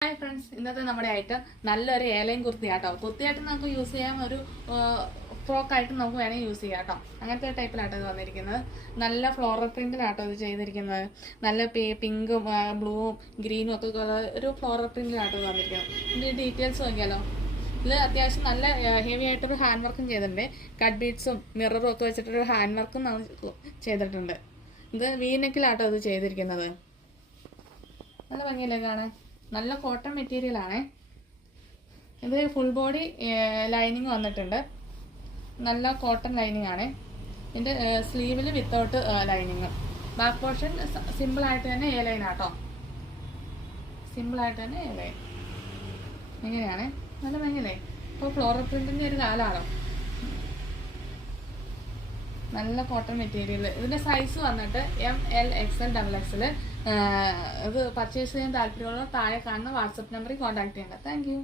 Hi friends, ഇന്നത്തെ നമ്മുടെ item നല്ലൊരു ഏലയും കുർത്തിയാട്ടോ. കുർത്തിയായിട്ട് നമുക്ക് യൂസ് ചെയ്യാം, ഒരു ഫ്രോക്കായിട്ട് നമുക്ക് വേണമെങ്കിൽ യൂസ് ചെയ്യാം കേട്ടോ. അങ്ങനത്തെ ടൈപ്പിലാട്ടോ ഇത് വന്നിരിക്കുന്നത്. നല്ല ഫ്ലോറൽ പ്രിന്റിലാട്ടോ ഇത് ചെയ്തിരിക്കുന്നത്. നല്ല പിങ്കും ബ്ലൂവും ഗ്രീനും ഒക്കെ ഒരു ഫ്ലോറൽ പ്രിന്റിലാട്ടോ ഇത് വന്നിരിക്കുന്നത്. ഇതിൻ്റെ ഡീറ്റെയിൽസ് നോക്കിയാലോ. ഇത് അത്യാവശ്യം നല്ല ഹെവി ആയിട്ടൊരു ഹാൻഡ് വർക്കും ചെയ്തിട്ടുണ്ട്. കട്ട് ബീഡ്സും മിററും ഒക്കെ വെച്ചിട്ടൊരു ഹാൻഡ് വർക്കും ചെയ്തിട്ടുണ്ട്. ഇത് വീനെക്കിലാട്ടോ ഇത് ചെയ്തിരിക്കുന്നത്. നല്ല ഭംഗിയല്ലേ കാണാൻ. നല്ല കോട്ടൺ മെറ്റീരിയൽ ആണ്. ഇത് ഫുൾ ബോഡി ലൈനിങ് വന്നിട്ടുണ്ട്. നല്ല കോട്ടൺ ലൈനിങ് ആണ്. ഇതിൻ്റെ സ്ലീവിൽ വിത്തൗട്ട് ലൈനിങ്. ബാക്ക് പോർഷൻ സിമ്പിളായിട്ട് തന്നെ എ ലൈൻ ആട്ടോ. സിമ്പിളായിട്ട് തന്നെ എ ലൈൻ. ഇങ്ങനെയാണ്. നല്ല ഭംഗിയല്ലേ. ഇപ്പോൾ ഫ്ലോറൽ പ്രിന്റിൻ്റെ ഒരു കാലമാണോ. നല്ല കോട്ടൺ മെറ്റീരിയൽ. ഇതിൻ്റെ സൈസ് വന്നിട്ട് ML XL XXL. ഇത് പർച്ചേസ് ചെയ്യാൻ താല്പര്യമുള്ള താഴെ കാണുന്ന വാട്സപ്പ് നമ്പറിൽ കോൺടാക്ട് ചെയ്യേണ്ട. Thank you.